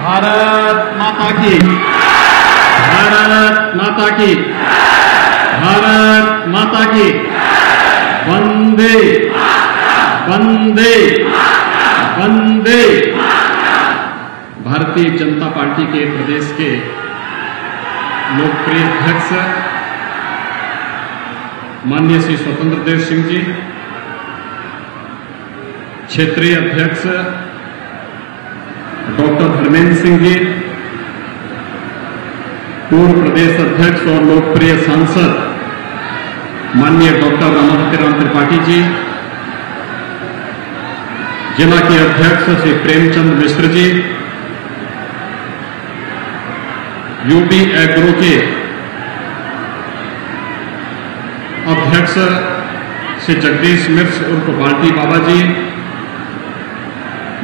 भारत माता की, भारत माता की, भारत माता की, वंदे वंदे वंदे। भारतीय जनता पार्टी के प्रदेश के लोकप्रिय अध्यक्ष माननीय श्री स्वतंत्र देव सिंह जी, क्षेत्रीय अध्यक्ष डॉक्टर धर्मेंद्र सिंह जी, पूर्व प्रदेश अध्यक्ष और लोकप्रिय सांसद माननीय डॉक्टर रमापति राम त्रिपाठी जी, जिला के अध्यक्ष श्री प्रेमचंद मिश्र जी, यूपी एग्रो के अध्यक्ष श्री जगदीश मिश्र उर्फ बाल्टी बाबा जी,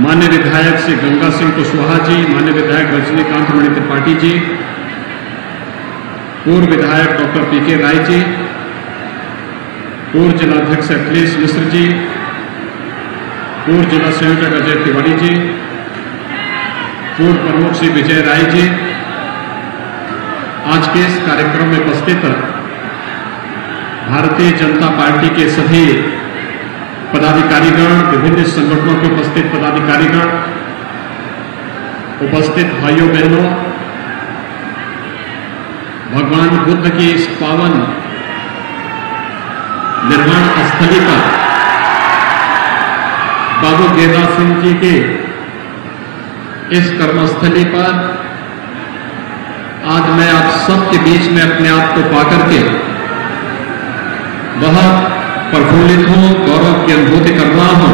माननीय विधायक श्री गंगा सिंह कुशवाहा जी, माननीय विधायक रजनीकांत मणि त्रिपाठी जी, पूर्व विधायक डॉक्टर पीके राय जी, पूर्व जिलाध्यक्ष अखिलेश मिश्र जी, पूर्व जिला संयोजक अजय तिवारी जी, पूर्व प्रमुख श्री विजय राय जी, आज के इस कार्यक्रम में उपस्थित भारतीय जनता पार्टी के सभी पदाधिकारीगण, विभिन्न संगठनों के उपस्थित पदाधिकारीगण, उपस्थित भाइयों बहनों, भगवान बुद्ध की इस पावन निर्वाण स्थली पर बाबू गेदा सिंह जी के इस कर्मस्थली पर आज मैं आप सबके बीच में अपने आप को पाकर के बहुत प्रफुल्लित हूं, गौरव की अनुभूति कर रहा हूं।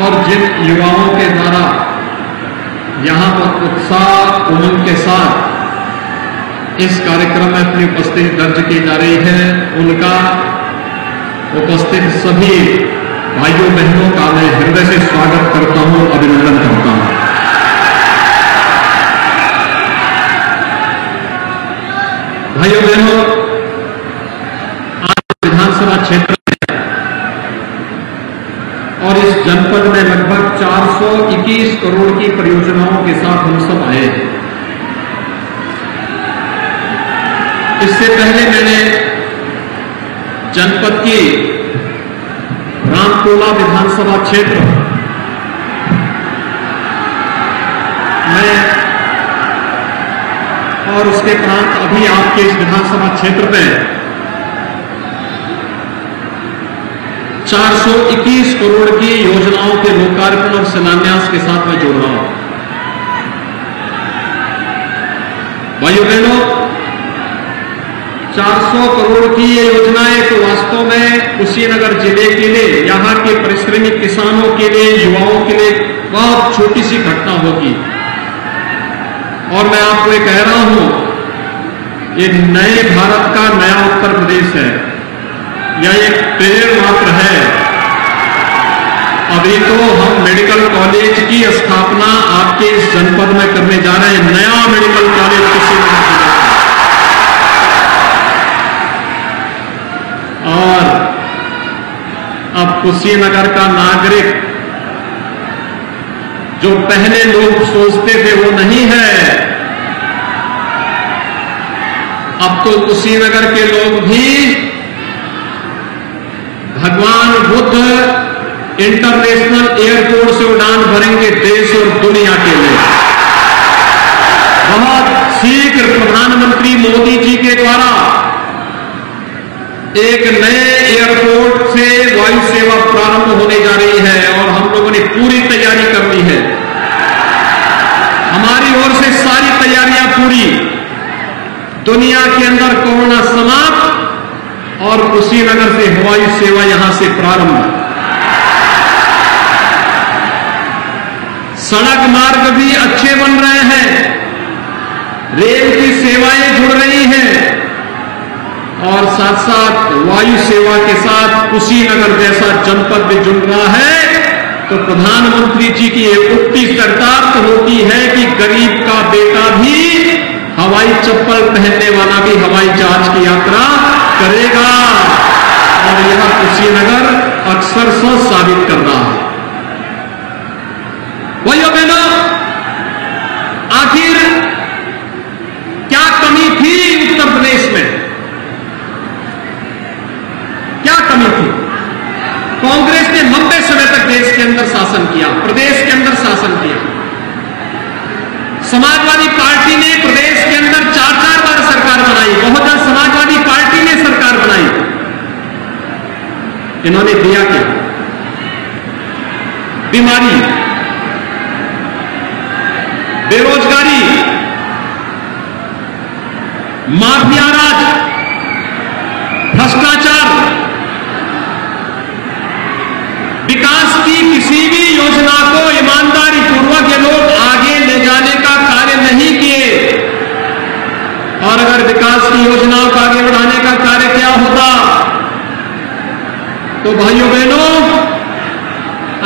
और जिन युवाओं के द्वारा यहां पर उत्साह उमंग के साथ इस कार्यक्रम में अपनी उपस्थिति दर्ज की जा रही है, उनका उपस्थित सभी भाइयों बहनों का मैं हृदय से स्वागत करता हूं, अभिनंदन करता हूं। भाइयों बहनों, आज विधानसभा क्षेत्र में और इस जनपद में लगभग 421 करोड़ की परियोजनाओं के साथ हम सब आए हैं। इससे पहले मैंने जनपद की रामकोला विधानसभा क्षेत्र में और उसके प्रांत अभी आपके इस विधानसभा क्षेत्र में 421 करोड़ की योजनाओं के लोकार्पण और शिलान्यास के साथ मैं जोड़ रहा हूं। भाइयों बहनों, 400 करोड़ की ये योजनाएं तो वास्तव में कुशीनगर जिले के लिए, यहां के परिश्रमी किसानों के लिए, युवाओं के लिए बहुत छोटी सी घटना होगी। और मैं आपको ये कह रहा हूं, ये नए भारत का नया उत्तर प्रदेश है, यह एक पेड़ मात्र है। अभी तो हम मेडिकल कॉलेज की स्थापना आपके इस जनपद में करने जा रहे हैं, नया मेडिकल कॉलेज कुशीनगर जिले में। और अब कुशीनगर का नागरिक जो पहले लोग सोचते थे वो नहीं है, अब तो कुशीनगर के लोग भी भगवान बुद्ध इंटरनेशनल एयरपोर्ट से उड़ान भरेंगे देश और दुनिया के लिए। बहुत शीघ्र प्रधानमंत्री मोदी जी के द्वारा एक नए एयरपोर्ट से वायु सेवा प्रारंभ होने जा रही है और हम लोगों ने पूरी तैयारी कर ली है। हमारी ओर से सारी तैयारियां पूरी। दुनिया के अंदर कोरोना समाप्त और कुशीनगर से हवाई सेवा यहां से प्रारंभ। सड़क मार्ग भी अच्छे बन रहे हैं, रेल की सेवाएं जुड़ रही हैं और साथ साथ वायु सेवा के साथ कुशीनगर जैसा जनपद भी जुड़ रहा है। तो प्रधानमंत्री जी की एक उक्ति चरितार्थ होती है कि गरीब का बेटा भी हवाई चप्पल पहनने वाला भी हवाई जहाज की यात्रा करेगा। और यह कुशीनगर अक्सर साबित कर रहा है। भाइयों बहनों, इन्होंने दिया क्या? बीमारी, बेरोजगारी, माफिया राज, भ्रष्टाचार। विकास की किसी भी योजना को ईमानदारी पूर्वक ये लोग आगे ले जाने का कार्य नहीं किए। और अगर विकास की योजनाओं को आगे बढ़ाने का कार्य क्या होता, तो भाइयों बहनों,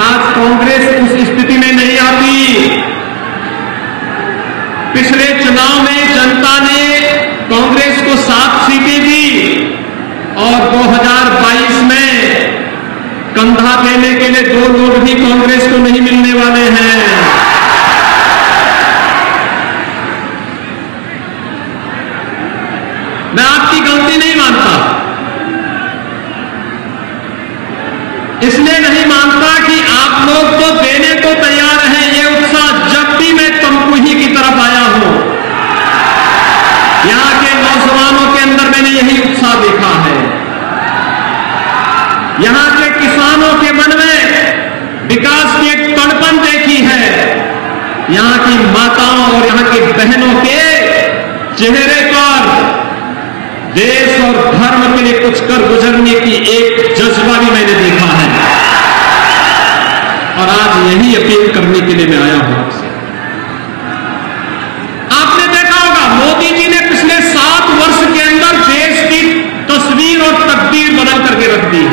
आज कांग्रेस उस स्थिति में नहीं आती। पिछले चुनाव में जनता ने कांग्रेस को 7 सीटें दी और 2022 में कंधा देने के लिए 2 लोग भी कांग्रेस को नहीं मिलने वाले हैं। मैं आपकी गलती नहीं मानता, इसलिए नहीं मानता कि आप लोग तो देने को तैयार हैं। ये उत्साह जब भी मैं तमकुही की तरफ आया हूं, यहां के नौजवानों के अंदर मैंने यही उत्साह देखा है। यहां के किसानों के मन में विकास की एक तड़पन देखी है। यहां की माताओं और यहां की बहनों के चेहरे पर देश और धर्म के लिए कुछ कर गुजरने की एक जज्बा भी मैंने देखा है। और आज यही अपील करने के लिए मैं आया हूं आपसे। आपने देखा होगा, मोदी जी ने पिछले 7 वर्ष के अंदर देश की तस्वीर और तकदीर बदल करके रख दी।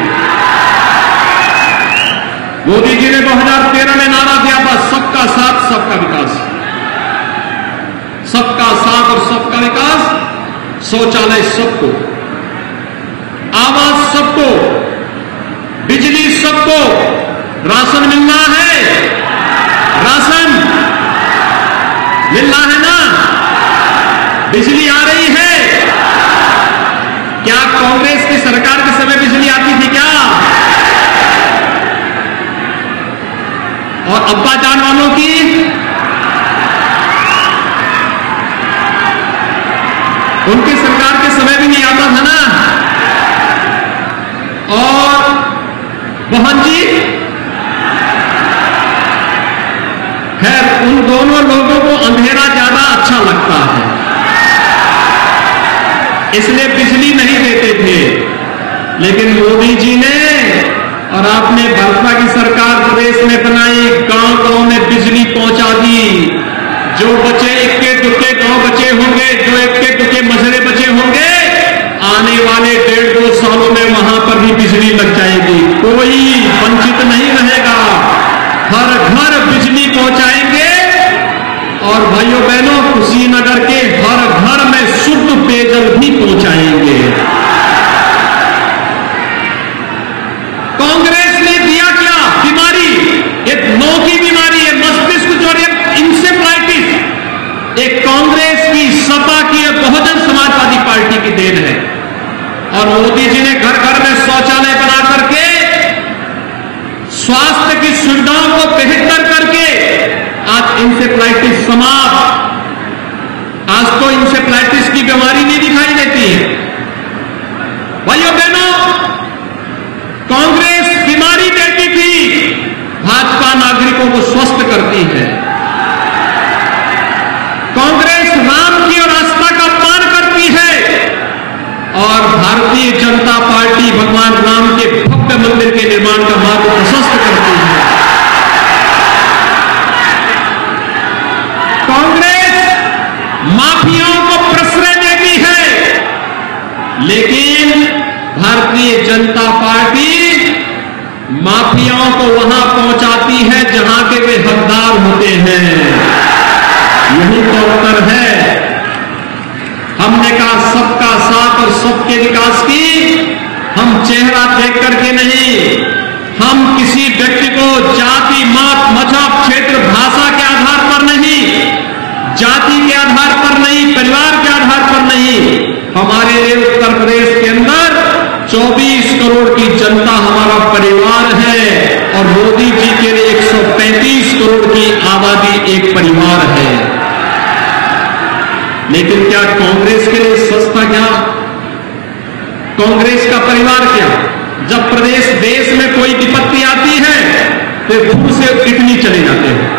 मोदी जी ने 2013 में नारा दिया था, सबका साथ सबका विकास। सबका साथ और सबका विकास, शौचालय सबको, आवास सबको, बिजली सबको, राशन मिलना है, राशन मिलना है ना, बिजली आ रही है। क्या कांग्रेस की सरकार के समय बिजली आती थी क्या? और अब्बा जान वालों की उनकी सरकार के समय भी नहीं आता था ना। और मोहन जी, खैर उन दोनों लोगों को अंधेरा ज्यादा अच्छा लगता है, इसलिए बिजली नहीं देते थे। लेकिन मोदी जी ने और आपने भाजपा की सरकार प्रदेश में बनाई, गांव गांव में बिजली पहुंचा दी। जो बचे इक्के दुक्के गांव बचे होंगे, जो इक्के दुक्के मजरे बचे होंगे, आने वाले 1.5-2 सालों में वहां पर भी बिजली लग जाएगी। कोई वंचित नहीं रहेगा, हर घर बिजली पहुंचाएंगे। और भाइयों बहनों, कुशीनगर के हर घर में शुद्ध पेयजल भी पहुंचाएंगे। कांग्रेस ने दिया क्या? बीमारी, एक नौ की बीमारी है, मस्तिष्क ज्वर, इंसेफ्लाइटिस। एक कांग्रेस की, सपा की, बहुजन समाजवादी पार्टी की देन है। और मोदी जी ने घर घर में शौचालय बना करके, स्वास्थ्य की सुविधाओं को बेहतर करके आज इंसेफ्लाइटिस समाप्त। आज तो इंसेफ्लाइटिस की बीमारी नहीं दिखाई देती है। भाइयों बहनों, कांग्रेस बीमारी देती थी, भाजपा नागरिकों को स्वस्थ करती है। कांग्रेस राम की और आस्था का अपमान करती है और भारतीय जनता पार्टी भगवान राम के भव्य मंदिर के निर्माण का मार्ग प्रशस्त करती है। कांग्रेस माफियाओं को प्रश्रय देती है, लेकिन भारतीय जनता पार्टी माफियाओं को वहां पहुंचाती है जहां के वे हकदार होते हैं। यही तो उत्तर है। हमने कहा सबका साथ और सबके विकास की हम चेहरा देख करके नहीं, हम किसी व्यक्ति को जाति, मत, मजहब, क्षेत्र, भाषा के आधार पर नहीं, जाति के आधार पर नहीं, परिवार के आधार पर नहीं। हमारे लिए उत्तर प्रदेश के अंदर 24 करोड़ की जनता हमारा परिवार है और मोदी जी के लिए 135 करोड़ की आबादी एक परिवार है। लेकिन क्या कांग्रेस के लिए सस्ता क्या? कांग्रेस का परिवार क्या? जब देश में कोई विपत्ति आती है तो दूर से इटली चले जाते हैं।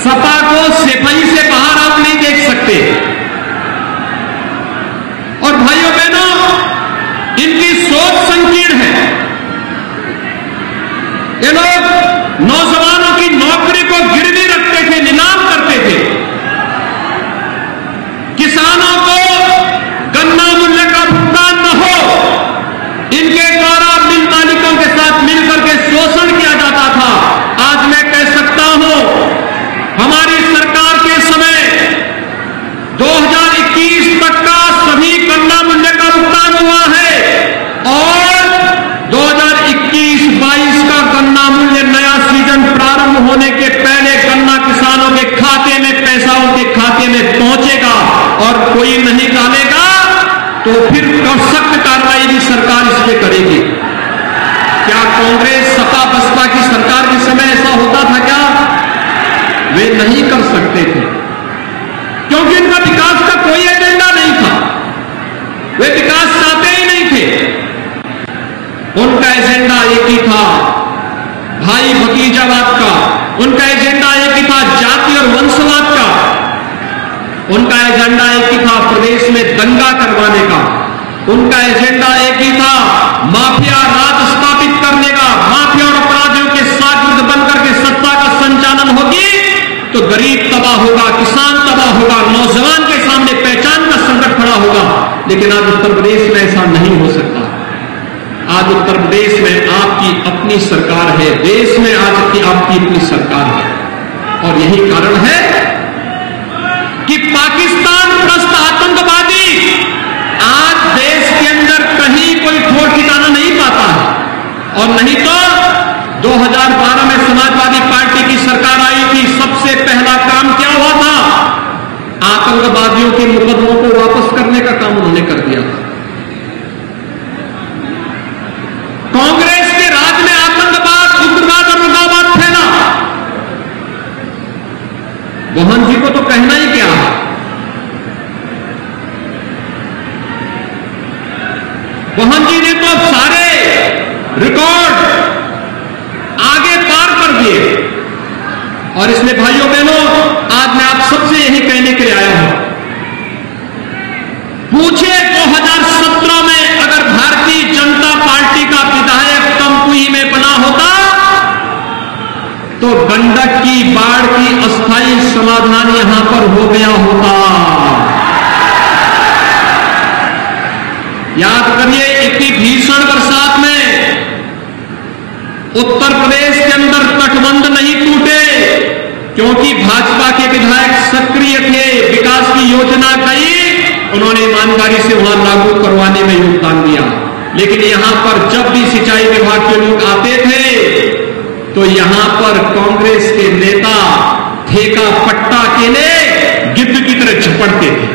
सपा को सिपाही से बाहर आप नहीं देख सकते। और भाइयों बहनों, इनकी सोच संकीर्ण है। ये लोग नौजवानों की नौकरी को गिरवी रखते थे, नीलाम करते थे। किसानों को गन्ना मूल्य का भुगतान न हो, इनके द्वारा मिल मालिकों के साथ मिलकर के शोषण किया जाता था। आज मैं कह सकता हूं, हमारी सरकार के समय 2021 तक का सभी गन्ना मूल्य का भुगतान हुआ है और 2021-22 का गन्ना मूल्य नया सीजन प्रारंभ होने के पहले गन्ना किसानों के खाते में पैसा उनके खाते में पहुंचेगा। और कोई नहीं डालेगा तो फिर सख्त कार्रवाई भी सरकार इस पे करेगी। क्या कांग्रेस सपा बसपा की सरकार के समय ऐसा होता था क्या? वे नहीं कर सकते थे, क्योंकि उनका विकास का कोई एजेंडा नहीं था। वे विकास चाहते ही नहीं थे। उनका एजेंडा एक ही था, भाई भतीजावाद का। उनका एजेंडा एक ही था, जाति और वंशवाद का। उनका एजेंडा एक ही था, प्रदेश में दंगा करवाने का। उनका एजेंडा एक ही था, माफिया राज स्थापित करने का। माफिया और अपराधियों के साथ बनकर के सत्ता का संचालन होगी तो गरीब तबाह होगा, किसान तबाह होगा, नौजवान के सामने पहचान का संकट खड़ा होगा। लेकिन आज उत्तर प्रदेश में ऐसा नहीं हो सकता। आज उत्तर प्रदेश में आपकी अपनी सरकार है, देश में आज की आपकी अपनी सरकार है। और यही कारण है कि पाकिस्तान ग्रस्त आतंकवादी आज देश के अंदर कहीं कोई ठोर ठिकाना नहीं पाता है। और नहीं तो 2012 में समाजवादी पार्टी की सरकार आई थी, सबसे पहला काम क्या हुआ था? आतंकवादियों के मुकदमों को वापस करने का काम उन्होंने कर दिया था। कांग्रेस के राज में आतंकवाद, उग्रवाद और उग्रवाद फैला। मोहन जी को तो कहना ही क्या है। मोहन जी ने तो सारे रिकॉर्ड आगे पार कर दिए। और इसलिए भाइयों बहनों, आज मैं आप सबसे यही कहने के लिए आया हूं, पूछे 2017 में अगर भारतीय जनता पार्टी का विधायक तमकुही में बना होता तो गंडक की बाढ़ की अस्थायी समाधान यहां पर हो गया होता। याद करिए, इतनी भीषण बरसात में उत्तर प्रदेश के अंदर तटबंध नहीं टूटे, क्योंकि भाजपा के विधायक सक्रिय थे। विकास की योजना गई, उन्होंने ईमानदारी से वहां लागू करवाने में योगदान दिया। लेकिन यहां पर जब भी सिंचाई विभाग के लोग आते थे तो यहां पर कांग्रेस के नेता ठेका पट्टा के लिए गिद्ध की तरह झपटते थे,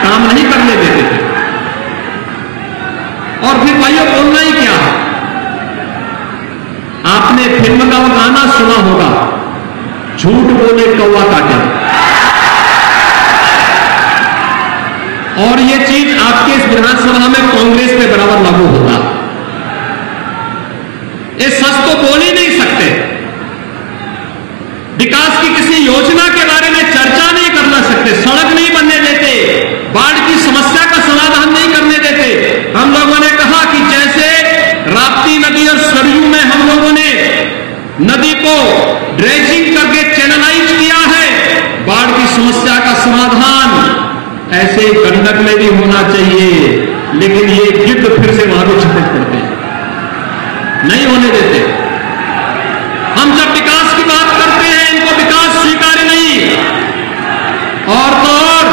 काम नहीं करने देते थे। और फिर भाइयों, बोलना ही क्या है? आपने फिल्म का वो गाना सुना होगा, झूठ बोले कौवा काटे। और ये चीज आपके इस विधानसभा में कांग्रेस पे बराबर लागू होगा। ये सच तो बोल ही नहीं सकते। विकास की किसी योजना के बारे में चर्चा नहीं करना सकते, सड़क नहीं बनने देते, बाढ़ की समस्या का समाधान नहीं करने देते। हम लोगों ने कहा कि जैसे राप्ती नदी और सरयू में हम लोगों ने नदी को ड्रेजिंग करके चैनलाइज किया है, बाढ़ की समस्या का समाधान ऐसे गंडक में भी होना चाहिए। लेकिन ये गिद्ध फिर से वहां भी झपट पड़ते हैं, नहीं होने देते। हम जब विकास की बात करते हैं, इनको विकास स्वीकार्य नहीं। और तो और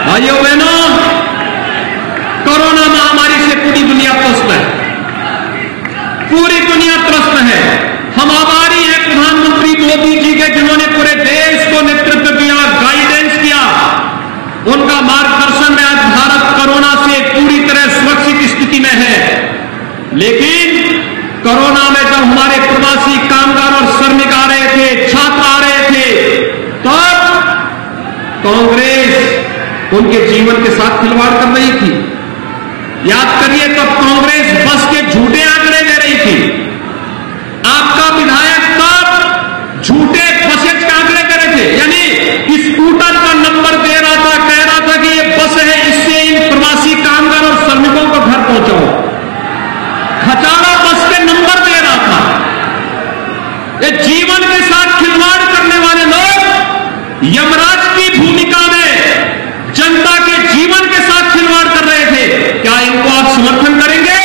भाइयों बहनों, कोरोना महामारी से पूरी दुनिया त्रस्त है, पूरी दुनिया त्रस्त है। हम आभारी हैं प्रधानमंत्री मोदी जी के, जिन्होंने पूरे देश को नेतृत्व किया, गाइडेंस किया। उनका मार्गदर्शन में आज भारत कोरोना से पूरी तरह सुरक्षित स्थिति में है। लेकिन कोरोना में जब हमारे प्रवासी कामगार और श्रमिक आ रहे थे, छात्र आ रहे थे, तब कांग्रेस उनके जीवन के साथ खिलवाड़ कर रही थी। याद करिए, तब कांग्रेस बस के झूठे आंकड़े दे रही थी। आपका विधायक तब झूठे बसेज के आंकड़े दे रहे थे, यानी स्कूटर का नंबर दे रहा था, कह रहा था कि ये बस है, इससे इन प्रवासी कामगार और श्रमिकों को घर पहुंचाओ। खचाड़ा बस के नंबर दे रहा था। ये जीवन के साथ खिलवाड़ करने वाले लोग यमराज की भूमिका में जनता के जीवन के साथ खिलवाड़ कर रहे थे। क्या इनको आप समर्थन करेंगे?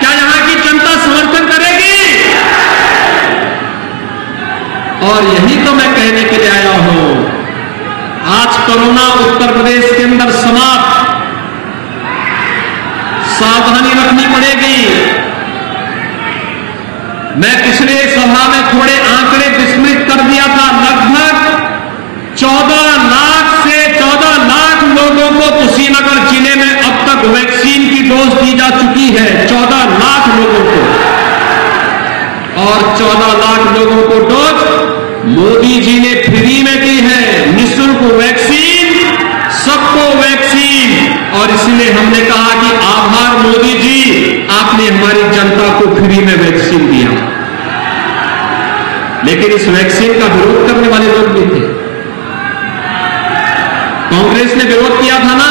क्या यहां की जनता समर्थन करेगी? और यही तो मैं कहने के लिए आया हूं। आज कोरोना उत्तर प्रदेश के अंदर समाप्त, सावधानी रखनी पड़ेगी। मैं पिछले सभा में थोड़े आंकड़े विस्मृत कर दिया था। लगभग 14 लाख से 14 लाख लोगों को कुशीनगर जिले में अब तक वैक्सीन की डोज दी जा चुकी है। 14 लाख लोगों को, और 14 लाख लोगों को डोज मोदी जी ने फ्री में दी है। निःशुल्क वैक्सीन, सबको वैक्सीन। और इसलिए हमने कहा कि आभार मोदी जी, आपने हमारी जनता को फ्री में वैक्सीन दिया। लेकिन इस वैक्सीन का विरोध करने वाले लोग भी थे। कांग्रेस ने विरोध किया था ना।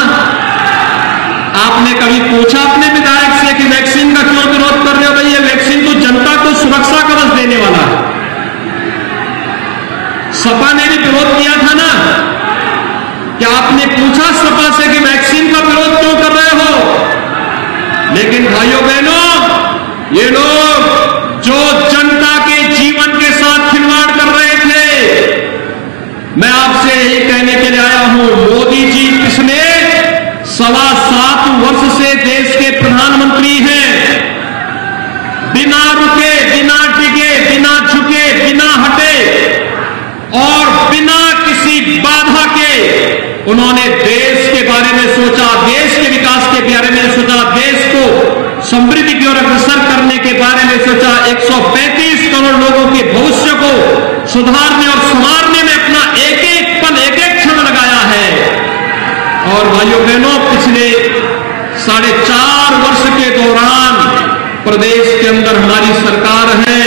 आपने कभी पूछा अपने विधायक से कि वैक्सीन का क्यों विरोध कर रहे हो? भाई, ये वैक्सीन तो जनता को सुरक्षा कवच देने वाला है। सपा ने भी विरोध किया था ना। क्या आपने पूछा सपा से कि वैक्सीन का विरोध क्यों कर रहे हो? लेकिन भाइयों बहनों, ये लोग जो जनता के जीवन के साथ खिलवाड़ कर रहे थे, मैं आपसे यही कहने के लिए आया हूं। मोदी जी पिछले 7.25 वर्ष से देश के प्रधानमंत्री हैं। बिना रुके, बिना टिके, बिना झुके, बिना हटे और बिना किसी बाधा के उन्होंने देश के बारे में सोचा, देश के विकास के बारे में सोचा, देश को समृद्धि की ओर अग्रसर करने के बारे में सोचा। 135 करोड़ लोगों के भविष्य को सुधारने और संवारने में अपना एक एक पल, एक एक क्षण लगाया है। और भाइयों बहनों, पिछले 4.5 वर्ष के दौरान प्रदेश के अंदर हमारी सरकार है।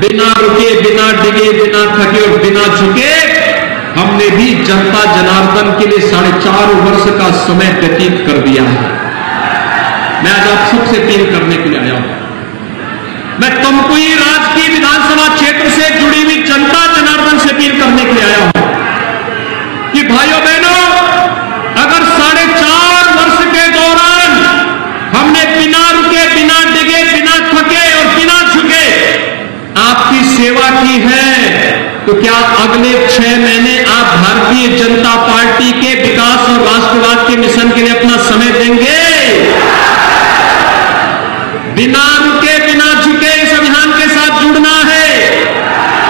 बिना रुके, बिना डिगे, बिना थके और बिना झुके हमने भी जनता जनार्दन के लिए 4.5 वर्ष का समय व्यतीत कर दिया है। मैं आज आप सबसे अपील करने के लिए आया हूं। मैं तमकुही राजकीय विधानसभा क्षेत्र से जुड़ी हुई जनता जनार्दन से अपील करने के लिए आया हूं कि भाइयों बहनों, अगर 4.5 वर्ष के दौरान हमने बिना रुके, बिना डिगे, बिना थके और बिना झुके आपकी सेवा की है, तो क्या अगले 6 महीने आप भारतीय जनता पार्टी के विकास और राष्ट्रवाद के मिशन के लिए अपना समय देंगे? बिना रुके, बिना झुके इस अभियान के साथ जुड़ना है।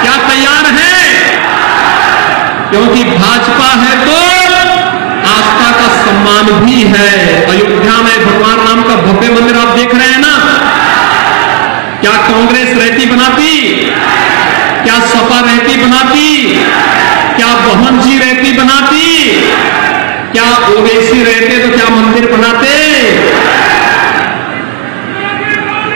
क्या तैयार है? क्योंकि भाजपा है तो आस्था का सम्मान भी है। अयोध्या में भगवान राम का भव्य मंदिर आप देख रहे हैं ना। क्या कांग्रेस रहती बनाती? क्या सपा रहती बनाती? क्या मोहन जी रहती बनाती? क्या ओवैसी रहते तो क्या मंदिर बनाते?